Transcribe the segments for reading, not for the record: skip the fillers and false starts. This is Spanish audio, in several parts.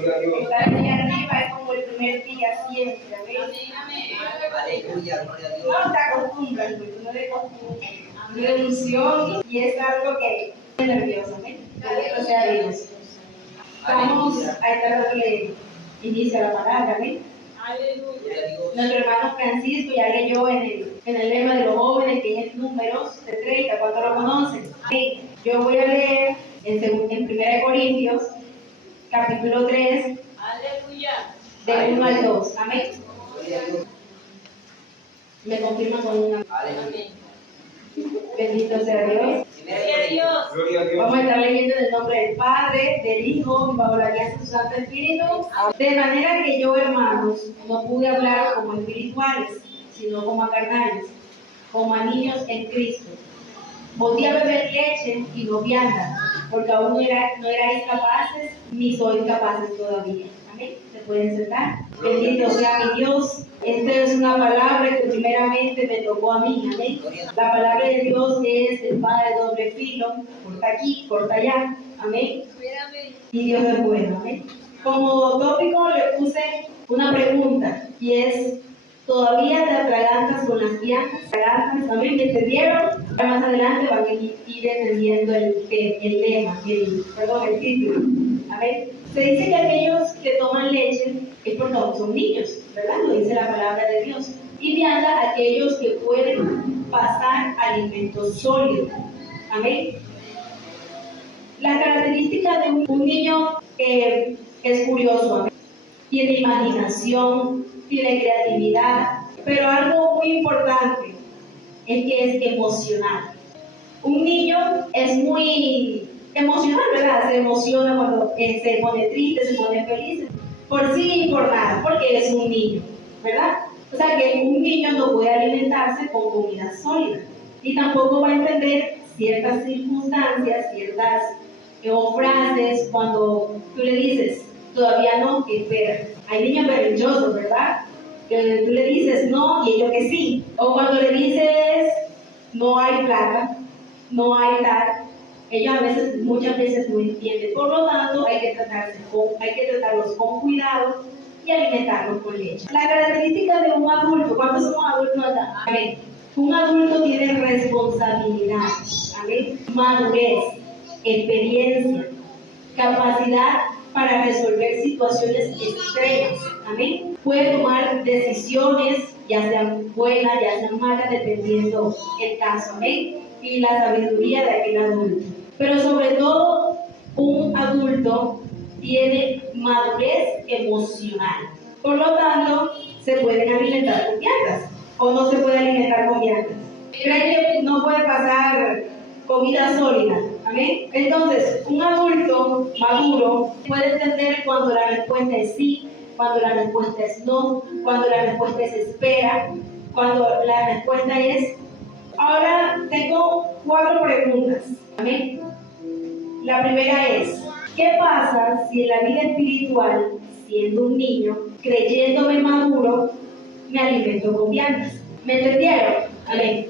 Estar aquí arriba es como el primer día siempre, ¿ves? Aleluya, gloria a Dios. No te acostumbras, pues, no te acostumbras. Una ilusión y es algo que es nervioso, ¿ves? Bendito sea Dios. Vamos a estar dándole inicio a la palabra, ¿ves? Nuestro hermano Francisco ya leyó en el lema de los jóvenes, que es Números de 30, ¿cuántos lo conocen? Sí. Yo voy a leer en 1 Corintios, capítulo 3, de 1 al 2. Amén. Me confirma con una. Bendito sea Dios. Vamos a estar leyendo en el nombre del Padre, del Hijo y bajo la guía de su Santo Espíritu. De manera que yo, hermanos, no pude hablar como espirituales, sino como a carnales, como a niños en Cristo. Podía beber leche y no vianda, porque aún no erais capaces, ni sois capaces todavía. Amén. ¿Se pueden sentar? Bendito sea mi Dios. Esta es una palabra que primeramente me tocó a mí. Amén. La palabra de Dios es espada de doble filo. Corta aquí, corta allá. Amén. Y Dios es bueno. Amén. Como tópico le puse una pregunta y es: ¿todavía te atragantas con las viandas? ¿Amén? ¿Me entendieron? Más adelante van a ir entendiendo el lema, el título. Amén. Se dice que aquellos que toman leche es porque son niños, ¿verdad? Lo dice la palabra de Dios. Y vianda aquellos que pueden pasar alimentos sólidos. Amén. La característica de un niño es curioso, amén. Tiene imaginación, tiene creatividad, pero algo muy importante es que es emocional. Un niño es muy emocional, ¿verdad? Se emociona cuando se pone triste, se pone feliz, por sí y por nada, porque es un niño, ¿verdad? O sea que un niño no puede alimentarse con comida sólida y tampoco va a entender ciertas circunstancias, ciertas o frases cuando tú le dices, todavía no, que espera. Hay niños berrinchosos, ¿verdad? Que tú le dices no y ellos que sí. O cuando le dices no hay plata, no hay tal, ellos muchas veces no entienden. Por lo tanto, hay que tratarlos con cuidado y alimentarlos con leche. La característica de un adulto, ¿cuántos somos adultos acá? Amén. Un adulto tiene responsabilidad, amén, madurez, experiencia, capacidad para resolver situaciones extremas, amén. Puede tomar decisiones, ya sean buenas, ya sean malas, dependiendo el caso, amén. Y la sabiduría de aquel adulto. Pero sobre todo, un adulto tiene madurez emocional. Por lo tanto, se pueden alimentar con viandas o no se puede alimentar con viandas. ¿Creen que no puede pasar comida sólida? ¿Amén? Entonces, un adulto maduro puede entender cuando la respuesta es sí, cuando la respuesta es no, cuando la respuesta es espera, cuando la respuesta es... Ahora tengo 4 preguntas. ¿Amén? La primera es: ¿qué pasa si en la vida espiritual, siendo un niño, creyéndome maduro, me alimento con viandas? ¿Me entendieron? Amén.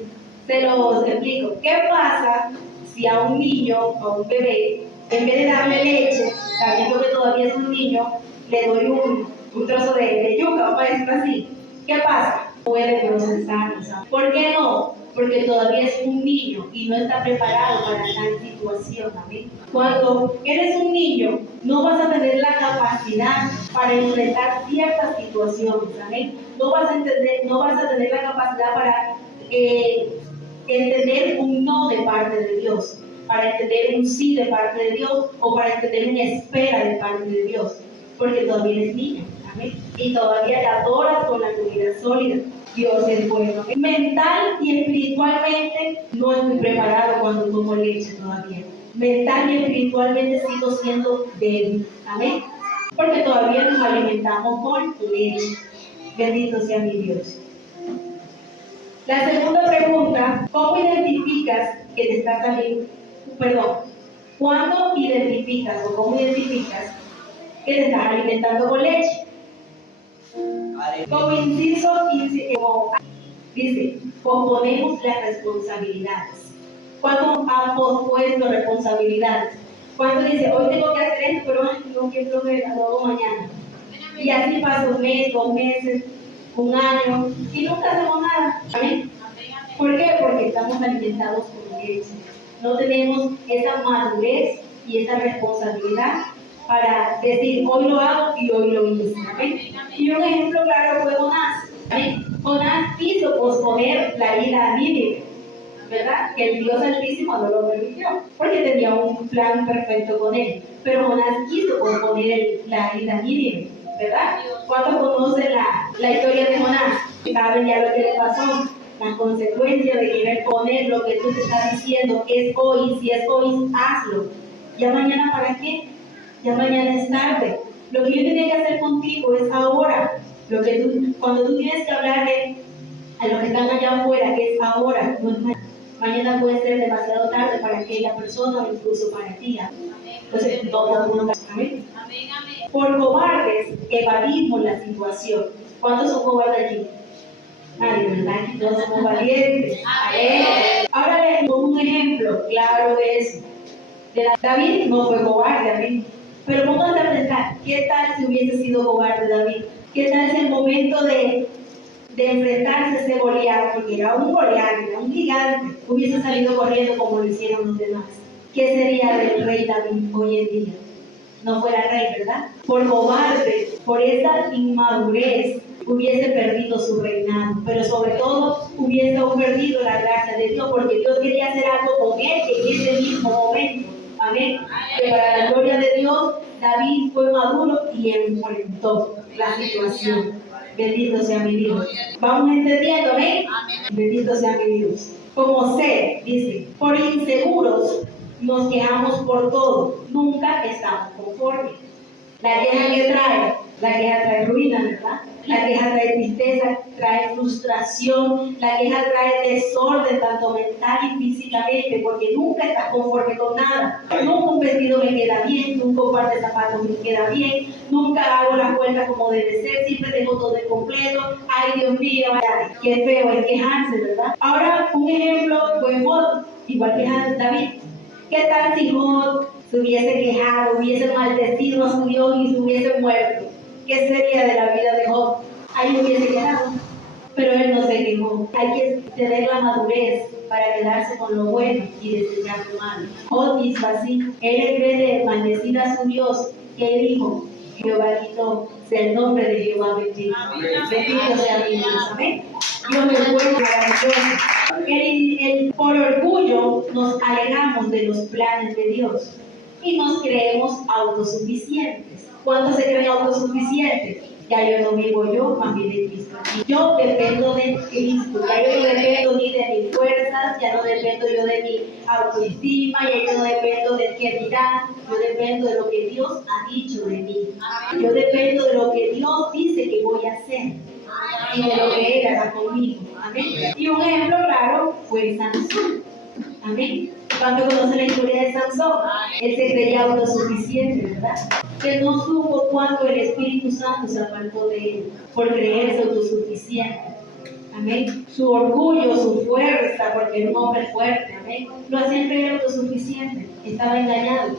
Se los explico. ¿Qué pasa si a un niño, a un bebé, en vez de darle leche, sabiendo que todavía es un niño, le doy un trozo de yuca, vamos a decirlo así? ¿Qué pasa? Puede procesarlo. ¿Por qué no? Porque todavía es un niño y no está preparado para tal situación. ¿Amén? Cuando eres un niño, no vas a tener la capacidad para enfrentar ciertas situaciones. ¿Amén? No vas a tener la capacidad para entender un no de parte de Dios, para entender un sí de parte de Dios o para entender una espera de parte de Dios, porque todavía eres niño. ¿Amén? Y todavía te adoras con la comida sólida. Dios es bueno. Mental y espiritualmente no estoy preparado cuando tomo leche todavía. Mental y espiritualmente sigo siendo débil. Amén. Porque todavía nos alimentamos con leche. Bendito sea mi Dios. La segunda pregunta: ¿cómo identificas que te estás ¿cuándo identificas o cómo identificas que te estás alimentando con leche? Como inciso, dice, posponemos las responsabilidades. ¿Cuándo han pospuesto responsabilidades? ¿Cuánto dice, hoy tengo que hacer esto, pero no quiero que lo hago mañana? Y así pasa un mes, 2 meses, un año, y nunca hacemos nada. ¿Amén? ¿Por qué? Porque estamos alimentados con leche. No tenemos esa madurez y esa responsabilidad para decir, hoy lo hago y hoy lo hice. ¿Amén? Y un ejemplo claro fue Jonás. ¿Amén? Jonás quiso posponer la ida a Nínive, ¿verdad? Que el Dios Altísimo no lo permitió, porque tenía un plan perfecto con él. Pero Jonás quiso posponer la ida a Nínive, ¿verdad? ¿Cuántos conocen la historia de Jonás? Saben ya lo que le pasó, la consecuencia de querer poner lo que tú te estás diciendo es hoy. Si es hoy, hazlo. ¿Ya mañana para qué? Ya mañana es tarde. Lo que yo tenía que hacer contigo es ahora. Cuando tú tienes que hablarle a los que están allá afuera, es ahora, no es mañana. Mañana puede ser demasiado tarde para aquella persona o incluso para ti. Entonces, no podemos. Amén. Por cobardes, evadimos la situación. ¿Cuántos son cobardes aquí? Nadie, ¿verdad? Aquí todos somos valientes. Amén. Ahora les pongo un ejemplo claro de eso. David no fue cobarde, amén. Pero pónganse a pensar, ¿qué tal si hubiese sido cobarde David? ¿Qué tal si el momento de enfrentarse a ese Goliat, porque era un Goliat, era un gigante, hubiese salido corriendo como lo hicieron los demás? ¿Qué sería del rey David hoy en día? No fuera rey, ¿verdad? Por cobarde, por esa inmadurez, hubiese perdido su reinado, pero sobre todo hubiese perdido la gracia de Dios, porque Dios quería hacer algo con él en ese mismo momento. Amén. Que para la gloria de Dios, David fue maduro y enfrentó la situación. Bendito sea mi Dios. Vamos entendiendo, amén. Bendito sea mi Dios. Como sé, dice, por inseguros nos quejamos por todo, nunca estamos conformes. La queja que trae, la queja trae ruina, ¿verdad? La queja trae tristeza, trae frustración, la queja trae desorden tanto mental y físicamente, porque nunca estás conforme con nada. Nunca un vestido me queda bien, nunca un par de zapatos me queda bien, nunca hago las cuentas como debe ser, siempre tengo todo de completo. Ay, Dios mío, ay, qué feo es quejarse, ¿verdad? Ahora, un ejemplo fue Job, igual que David. ¿Qué tal si Job se hubiese quejado, hubiese maldecido a su Dios y se hubiese muerto? ¿Qué sería de la vida de Job? Ahí hubiese quedado, pero él no se quejó. Hay que tener la madurez para quedarse con lo bueno y desechar lo malo. Job hizo así. Él, en vez de maldecir a su Dios, ¿qué dijo? Jehová quitó, sea el nombre de Jehová bendito. Bendito sea mi Dios. Amén. Dios es bueno, maravilloso. Por orgullo nos alejamos de los planes de Dios y nos creemos autosuficientes. ¿Cuántos se creen autosuficientes? Ya yo no vivo yo, más vive Cristo. Yo dependo de Cristo. Ya yo no dependo ni de mis fuerzas, ya no dependo yo de mi autoestima, ya yo no dependo de qué dirán. Yo dependo de lo que Dios ha dicho de mí. Yo dependo de lo que Dios dice que voy a hacer y de lo que Él hará conmigo. Amén. Y un ejemplo claro fue Sansón. Amén. ¿Cuánto conocen la historia de Sansón? Él se creía autosuficiente, ¿verdad? Que no supo cuánto el Espíritu Santo se apartó de él por creerse autosuficiente. Amén. Su orgullo, su fuerza, porque era un hombre fuerte, amén, lo hacían creer autosuficiente. Estaba engañado.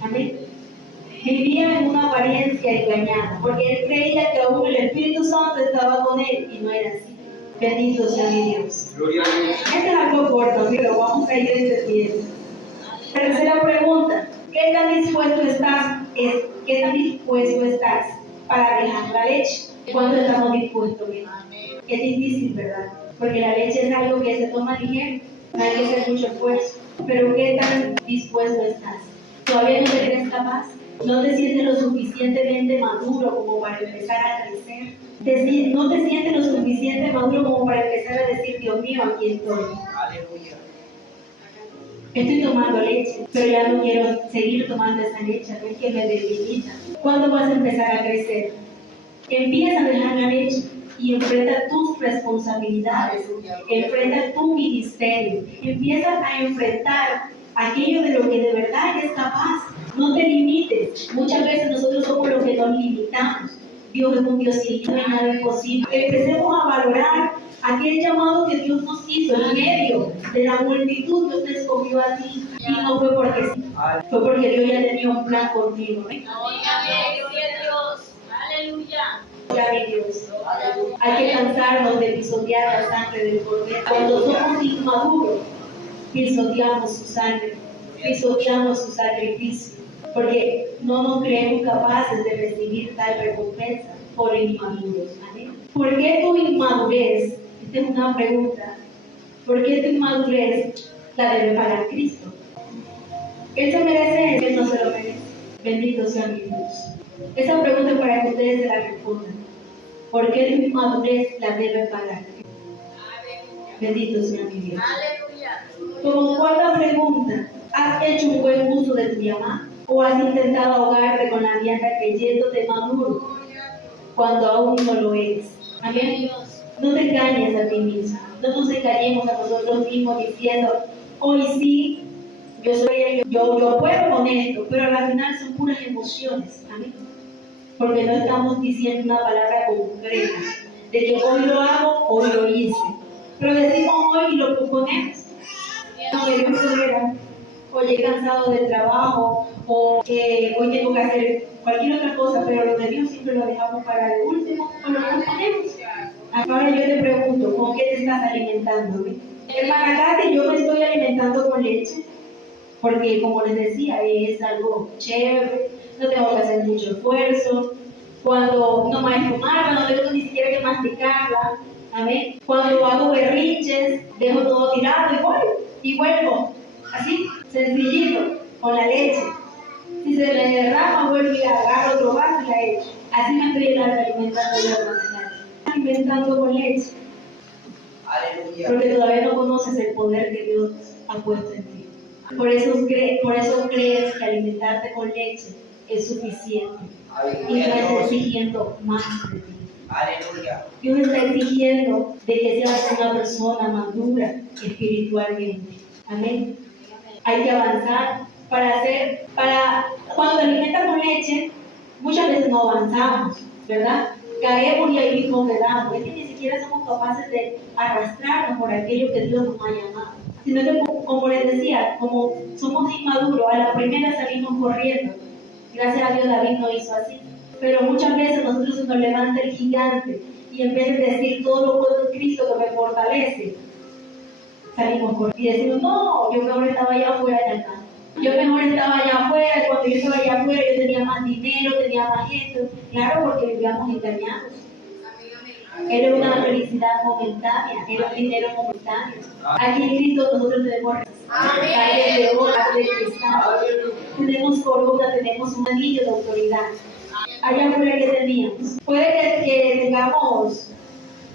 Amén. Vivía en una apariencia engañada, porque él creía que aún el Espíritu Santo estaba con él y no era así. Bendito sea mi Dios. Gloria a Dios. Este es algo corto, pero vamos a ir entendiendo. Tercera pregunta. ¿Qué tan dispuesto estás para dejar la leche? ¿Cuánto estamos dispuestos? Es difícil, ¿verdad? Porque la leche es algo que se toma ligero, no hay que hacer mucho esfuerzo. Pero ¿qué tan dispuesto estás? ¿Todavía no te crees capaz? ¿No te sientes lo suficientemente maduro como para empezar a crecer? ¿No te sientes lo suficiente maduro como para empezar a decir, Dios mío, aquí estoy? Aleluya. Estoy tomando leche, pero ya no quiero seguir tomando esa leche, es que me debilita. ¿Cuándo vas a empezar a crecer? Empieza a dejar la leche y enfrenta tus responsabilidades, enfrenta tu ministerio, empieza a enfrentar aquello de lo que de verdad eres capaz. No te limites. Muchas veces nosotros somos los que nos limitamos. Dios es un Dios sin no hay nada imposible. Empecemos a valorar Aquel llamado que Dios nos hizo en medio de la multitud, Dios te escogió a ti. Y no fue porque sí, fue porque Dios ya tenía un plan contigo. ¿Eh? Aleluya. Gloria a Dios. Hay que cansarnos de pisotear la sangre del Cordero. Cuando somos inmaduros, pisoteamos su sangre, pisoteamos su sacrificio, porque no nos creemos capaces de recibir tal recompensa por inmaduros. ¿Amén? ¿Por qué tu inmadurez? Esta es una pregunta. ¿Por qué tu inmadurez la debe pagar Cristo? ¿Él se merece eso? Él no se lo merece. Bendito sea mi Dios. Esa pregunta es para que ustedes se la respondan. ¿Por qué tu inmadurez la debe pagar? Bendito sea mi Dios. Como cuarta pregunta, ¿has hecho un buen uso de tu llamado? ¿O has intentado ahogarte con la vianda creyéndote maduro cuando aún no lo eres? Amén. No te engañes a ti mismo. No nos engañemos a nosotros mismos diciendo, hoy sí, yo puedo con esto, pero al final son puras emociones. Amén. Porque no estamos diciendo una palabra concreta de que hoy lo hago, hoy lo hice. Pero decimos hoy y lo proponemos. No me dio flojera, o llegué cansado del trabajo, o que hoy tengo que hacer cualquier otra cosa, pero lo de Dios siempre lo dejamos para el último, o lo posponemos. Ahora yo te pregunto, ¿con qué te estás alimentando? Hermana Katy, yo me estoy alimentando con leche, porque como les decía, es algo chévere, no tengo que hacer mucho esfuerzo. Cuando no me fumarla, no tengo ni siquiera que masticarla. Amén. Cuando hago berrinches, dejo todo tirado y vuelvo. Así, sencillito, con la leche. Si se me derrama, vuelvo y agarro otro vaso y la echo. Así me estoy alimentando yo, alimentando con leche. Aleluya. Porque todavía no conoces el poder que Dios ha puesto en ti. Por eso crees que alimentarte con leche es suficiente. Y no está exigiendo más de ti. Aleluya. Dios está exigiendo de que seas una persona madura espiritualmente. Amén. Hay que avanzar cuando te alimentas con leche, muchas veces no avanzamos, ¿verdad? Caemos y ahí mismo quedamos. Es que ni siquiera somos capaces de arrastrarnos por aquello que Dios nos ha llamado. Sino que, como les decía, como somos inmaduros, a la primera salimos corriendo. Gracias a Dios David no hizo así. Pero muchas veces nosotros se nos levanta el gigante y en vez de decir todo lo puedo en Cristo que me fortalece, salimos corriendo y decimos, no, yo mejor estaba allá afuera de acá. Yo mejor estaba allá afuera, y cuando yo estaba allá afuera yo tenía más dinero, tenía más gente. Claro, porque vivíamos engañados. Era una felicidad momentánea, era un dinero momentáneo. Aquí en Cristo nosotros tenemos calles de oro, de cristal, tenemos corona, tenemos un anillo de autoridad. Allá afuera que teníamos. Puede que tengamos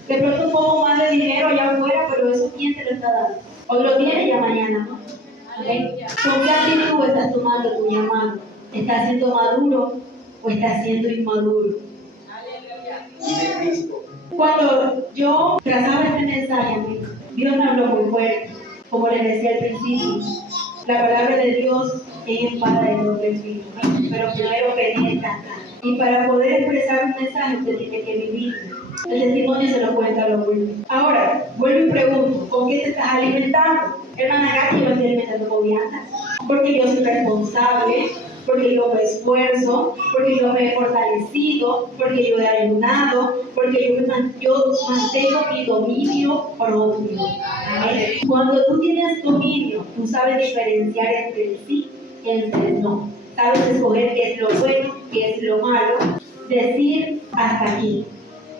de pronto un poco más de dinero allá afuera, pero eso quién te lo está dando. Hoy lo tienes ya mañana, ¿no? ¿Okay? ¿Con qué actitud estás tomando tu llamado? ¿Estás siendo maduro o estás siendo inmaduro? Cuando yo trazaba este mensaje, Dios me habló muy fuerte, como les decía al principio. La palabra de Dios es espada de doble filo, pero primero penetrar. Y para poder expresar un mensaje usted tiene que vivirlo. El testimonio se lo cuenta lo último. Ahora, vuelvo y pregunto, ¿con qué te estás alimentando? Hermana Gatti, yo me estoy alimentando con viandas, porque yo soy responsable, porque yo me esfuerzo, porque yo me he fortalecido, porque yo he ayunado, porque yo mantengo mi dominio propio. ¿Amén? Cuando tú tienes dominio, tú sabes diferenciar entre el sí y entre el no. Sabes escoger qué es lo bueno, qué es lo malo, decir hasta aquí.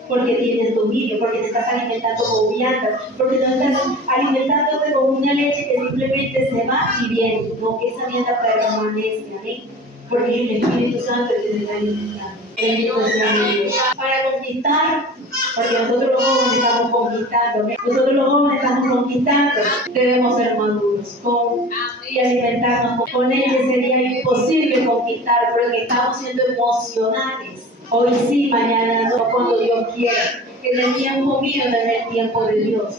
Porque tienes dominio, porque te estás alimentando con viandas, porque no estás alimentándote con una leche que simplemente se va y viene, no, que esa vianda permanece, ¿amén? Porque el Espíritu Santo te está alimentando. Bendito sea Dios. Para conquistar, porque nosotros los jóvenes estamos conquistando, ¿okay? Nosotros los jóvenes estamos conquistando, debemos ser maduros y alimentarnos con leche. Sería imposible conquistar, porque estamos siendo emocionales. Hoy sí, mañana no, cuando Dios quiera. En el tiempo mío no es el tiempo de Dios.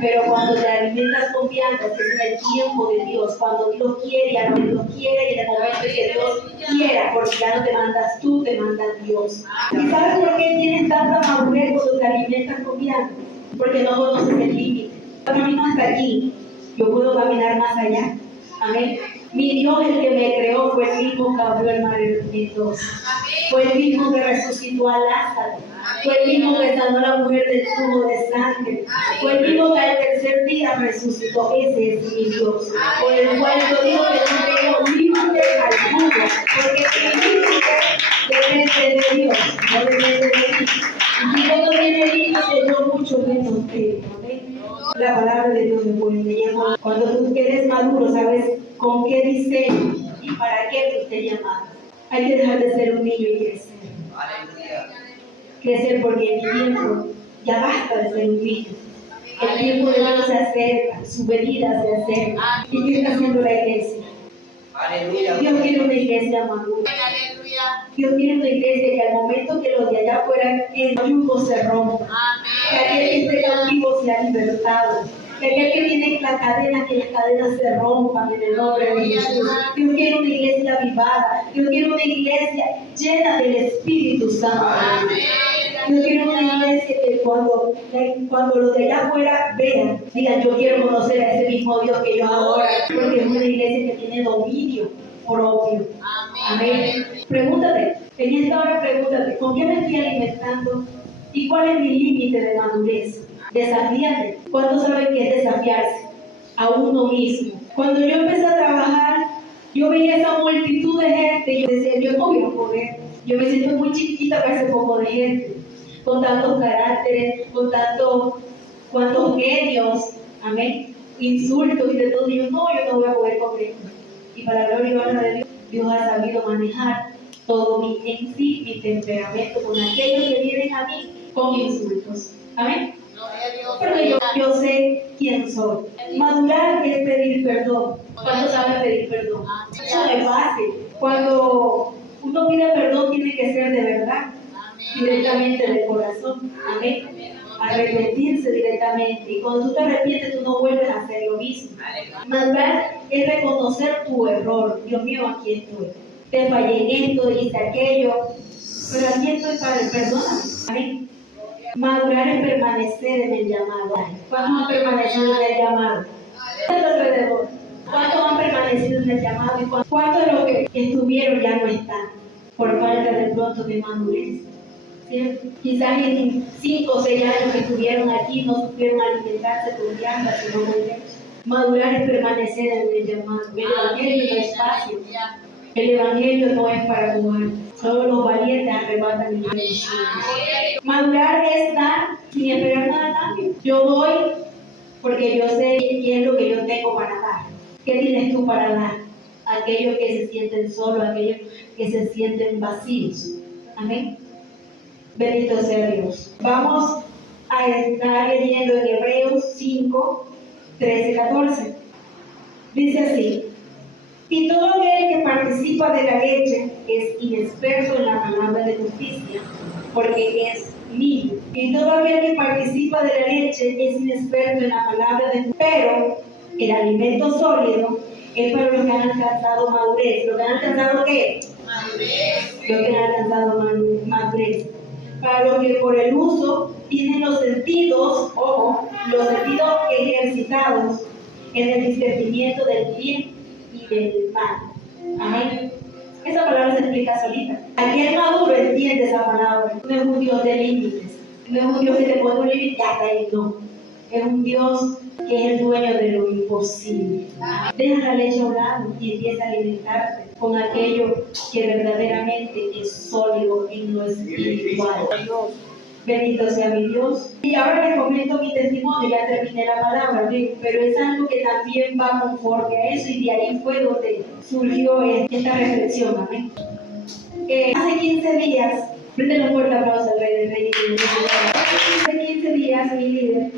Pero cuando te alimentas con viandas, es en el tiempo de Dios. Cuando Dios quiere, a lo que Dios quiere, y en el momento que Dios quiera, porque ya no te mandas tú, te manda Dios. ¿Y sabes por qué tienes tanta madurez cuando te alimentas con viandas? porque no conoces el límite. Camino hasta aquí, yo puedo caminar más allá. Amén. Mi Dios, el que me creó, fue el mismo que abrió el mar en dos. Fue el mismo que resucitó a Lázaro. Fue el mismo que sanó a la mujer del flujo de sangre. Fue el mismo que al tercer día resucitó. Ese es mi Dios. Por el cual yo digo que no tengo límite alguno. Porque mi límite depende de Dios, no depende de mí. Y si yo no tiene límite, yo mucho menos tengo. La palabra de Dios me pone de llamado. Cuando tú eres maduro, sabes con qué diseño y para qué te llamas. Hay que dejar de ser un niño y crecer. Aleluya. Crecer porque el tiempo ya basta de ser un niño. El tiempo de Dios se acerca, su venida se acerca. ¿Y qué está haciendo la iglesia? Aleluya. Dios quiere una iglesia madura. Dios quiere una iglesia que al momento que los de allá afuera el yugo se rompa. Que aquel que esté cautivo sea libertado. Que aquel que tiene la cadena, que las cadenas se rompan en el nombre de Jesús. Dios quiere una iglesia avivada. Dios quiere una iglesia llena del Espíritu Santo. Dios quiere una iglesia que cuando los de allá afuera vean, digan, yo quiero conocer a ese mismo Dios que yo adoro. Porque es una iglesia que tiene dominio propio. Amén. Pregúntate, en esta hora pregúntate, ¿con qué me estoy alimentando? ¿Y cuál es mi límite de madurez? Desafíate. ¿Cuántos saben qué es desafiarse? A uno mismo. Cuando yo empecé a trabajar, yo veía esa multitud de gente y yo decía, yo no voy a poder. Yo me siento muy chiquita para ese poco de gente, con tantos caracteres, con cuantos genios, amén, insultos y de todo. Y yo no voy a poder con esto. Y para la gloria y honra de Dios, Dios ha sabido manejar todo mi temperamento con aquellos que vienen a mí con insultos. Amén. Porque yo sé quién soy. Madurar es pedir perdón. ¿Cuántos saben pedir perdón? Eso no es fácil. Cuando uno pide perdón, tiene que ser de verdad, directamente del corazón. Amén. Arrepentirse directamente. Y cuando tú te arrepientes, tú no vuelves a hacer lo mismo. Madurar es reconocer tu error. Dios mío, aquí estoy. Te fallé en esto, hice aquello. Pero aquí estoy para el perdón. Amén. Madurar es permanecer en el llamado. ¿Cuántos han permanecido en el llamado? Alrededor. ¿Cuántos han permanecido en el llamado? ¿Y cuántos de los que estuvieron ya no están? Por falta de pronto de madurez. ¿Cierto? Quizás en 5 o 6 años que estuvieron aquí no supieron alimentarse con viandas, sino con leche. Madurar es permanecer en el llamado. El evangelio no es fácil. El evangelio no es para jugar. Solo los valientes arrebatan el reino. Madurar es dar sin esperar nada a cambio. Yo doy porque yo sé qué es lo que yo tengo para dar. ¿Qué tienes tú para dar? Aquellos que se sienten solos, aquellos que se sienten vacíos. Amén. Bendito sea Dios. Vamos a estar leyendo en Hebreos 5, 13, 14. Dice así: y todo aquel que participa de la leche es inexperto en la palabra de justicia, porque es niño. Y todo aquel que participa de la leche es inexperto en la palabra de justicia. Pero el alimento sólido es para los que han alcanzado madurez. ¿Los que han alcanzado qué? Madurez. Los que han alcanzado madurez. Para los que por el uso tienen los sentidos, ojo, los sentidos ejercitados en el discernimiento del bien y del mal. Amén. Esa palabra se explica solita. Aquel maduro entiende esa palabra. No es un Dios de límites. No es un Dios que te pone un límite y hasta ahí no. Es un Dios que es el dueño de lo imposible. Deja la leche a un lado y empieza a alimentarte con aquello que verdaderamente es sólido en lo espiritual. Bendito sea mi Dios. Y ahora les comento mi testimonio, ya terminé la palabra, pero es algo que también va conforme a eso, y de ahí fue donde surgió esta reflexión. Amén. Hace 15 días, prende un fuerte aplauso al Rey de Reyes. Hace 15 días mi líder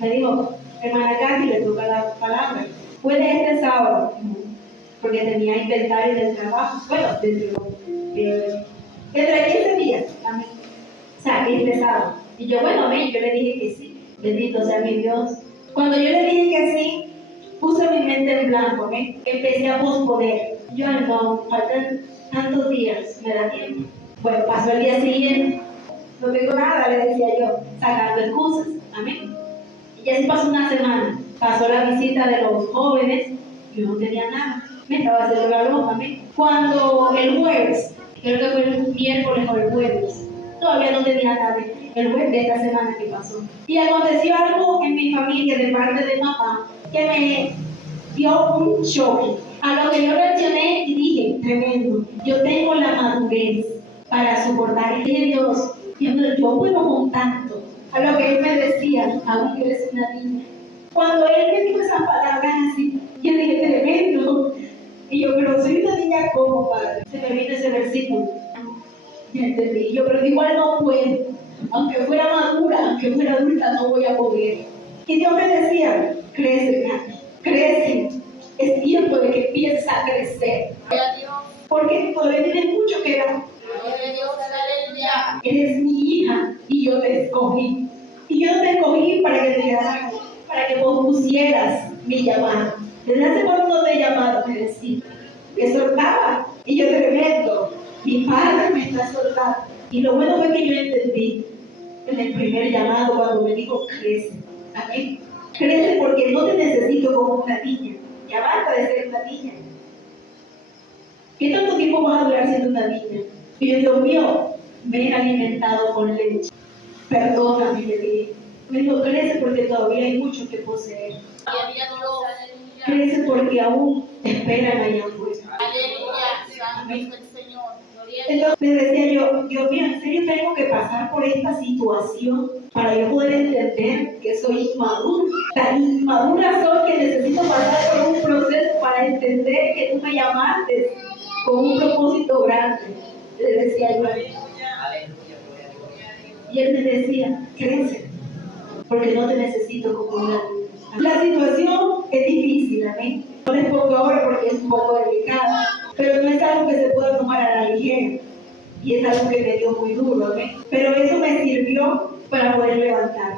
me dijo, hermana Katy, le toca la palabra. Fue de este sábado, porque tenía inventario del trabajo. Bueno, dentro de 15 días. Amén. O sea, este sábado. Y yo, bueno, amén, yo le dije que sí. Bendito sea mi Dios. Cuando yo le dije que sí, puse mi mente en blanco, amén. Empecé a posponer. Yo, no, faltan tantos días, me da tiempo. Bueno, pasó el día siguiente. no tengo nada, le decía yo, sacando excusas, amén. Y así pasó una semana, pasó la visita de los jóvenes, yo no tenía nada, me estaba haciendo la broma, amén. Cuando el jueves, creo que fue el miércoles o el jueves, todavía no tenía nada, el jueves de esta semana que pasó. Y aconteció algo en mi familia de parte de papá que me dio un choque. A lo que yo reaccioné y dije, tremendo, yo tengo la madurez para soportar. Y dije, Dios, yo puedo con tanto. A lo que él me decía, aún que eres una niña. Cuando él me dijo esas palabras así, yo dije, tremendo. Y yo, pero soy una niña como padre. Se me vino ese versículo. Ya entendí. Yo, pero igual no puedo. Aunque fuera madura, aunque fuera adulta, no voy a poder. Y Dios me decía, crece, crece. Es tiempo de que empieces a crecer. Porque todavía tienes mucho que dar. Eres mi hija y yo te escogí. Y yo te escogí para que te quedaras, para que pospusieras mi llamado. ¿Desde hace cuándo no te he llamado? Me decía. Me soltaba. Y yo tremendo. Mi padre me está soltando. Y lo bueno fue que yo entendí en el primer llamado cuando me dijo, crece. Amén. Crece porque no te necesito como una niña. Ya basta de ser una niña. ¿Qué tanto tiempo vas a durar siendo una niña? Y yo, Dios mío, me he alimentado con leche. Perdóname, le dije. Me dijo, crece porque todavía hay mucho que poseer. Crece porque aún te esperan allá afuera. Amén. Entonces decía yo, Dios mío, ¿en serio tengo que pasar por esta situación para yo poder entender que soy inmadura? Tan inmadura soy que necesito pasar por un proceso para entender que tú me llamaste con un propósito grande. Le decía yo. Y él me decía, crece, porque no te necesito como una niña. La situación es difícil, amén. No les pongo ahora porque es un poco delicada, pero no es algo que se pueda tomar a la ligera. Y es algo que me dio muy duro, amén. Pero eso me sirvió para poder levantar.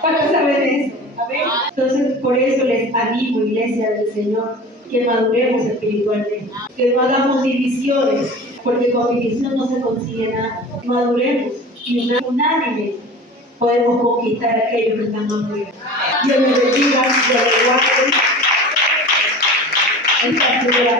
¿Cuántos saben eso? Amén. Entonces, por eso les animo, iglesia del Señor, que maduremos espiritualmente, que no hagamos divisiones, porque con división no se consigue nada. Maduremos y unánime podemos conquistar a aquellos que están más fuera. Dios me bendiga, Dios me guarde. Esta es la